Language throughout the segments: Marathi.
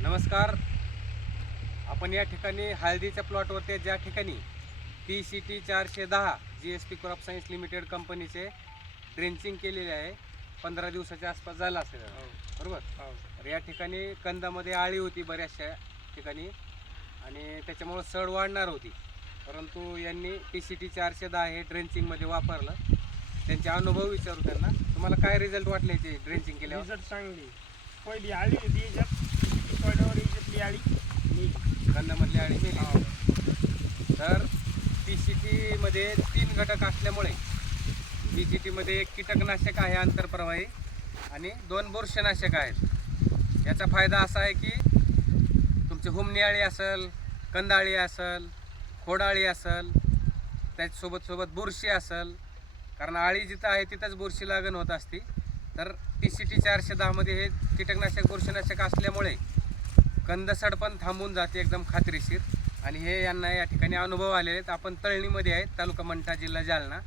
नमस्कार. आपण या ठिकाणी हळदीच्या प्लॉटवरती ज्या ठिकाणी PCT 410 GSP crop science limited कंपनीचे ड्रेंचिंग केलेले आहे. 15 दिवसाच्या आसपास झाला असेल बरोबर. तर या ठिकाणी कंदामध्ये आळी होती बऱ्याचशा ठिकाणी आणि त्याच्यामुळे सड वाढणार होती, परंतु यांनी PCT 410 हे ड्रेंचिंगमध्ये वापरलं. त्यांचे अनुभव विचारू त्यांना. तुम्हाला काय रिझल्ट वाटले ते ड्रेंचिंग केल्यावर? रिझल्ट चांगली. पहिली आळी होती याच्यात, पहिल्यावर याच्यातली आळी कंदामधली आळी मेली. तर PCT मध्ये 3 घटक असल्यामुळे PCT मध्ये एक कीटकनाशक आहे आंतरप्रवाही आणि 2 बुरशीनाशक आहेत. याचा फायदा असा आहे की तुमची हुमणी आळी असेल, कंदाळी असेल, खोडाळी असेल, त्याच्यासोबत बुरशी असेल, कारण आळी जिथं आहे तिथंच बुरशी लागण होत असते. तर PCT 410 मध्ये हे कीटकनाशक बुरशीनाशक असल्यामुळे कंदसड पण थांबून जाते एकदम खात्रीशीर. आणि हे यांना या ठिकाणी अनुभव आलेले आहेत. आपण तळणीमध्ये आहेत, तालुका मंठा, जिल्हा जालना.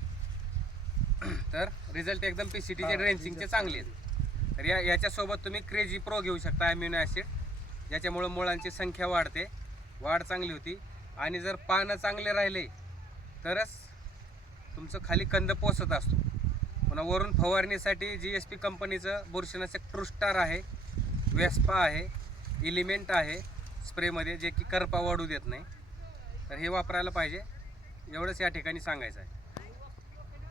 तर रिझल्ट एकदम PCTचे ड्रेंचिंगचे चांगले आहेत. तर याच्यासोबत तुम्ही क्रेझी प्रो घेऊ शकता, अॅम्युनो ॲसिड, ज्याच्यामुळं मुळांची संख्या वाढते, वाढ चांगली होती. आणि जर पानं चांगले राहिले तरच तुमचं खाली कंद पोसत असतो. पुन्हा वरून फवारणीसाठी GSP कंपनीचं बुरशीनाशक ट्रुस्टार आहे, वेस्पा आहे, एलिमेंट आहे स्प्रेमध्ये, जे की करपा वाढू देत नाही. तर हे वापरायला पाहिजे, एवढंच या ठिकाणी सांगायचं आहे.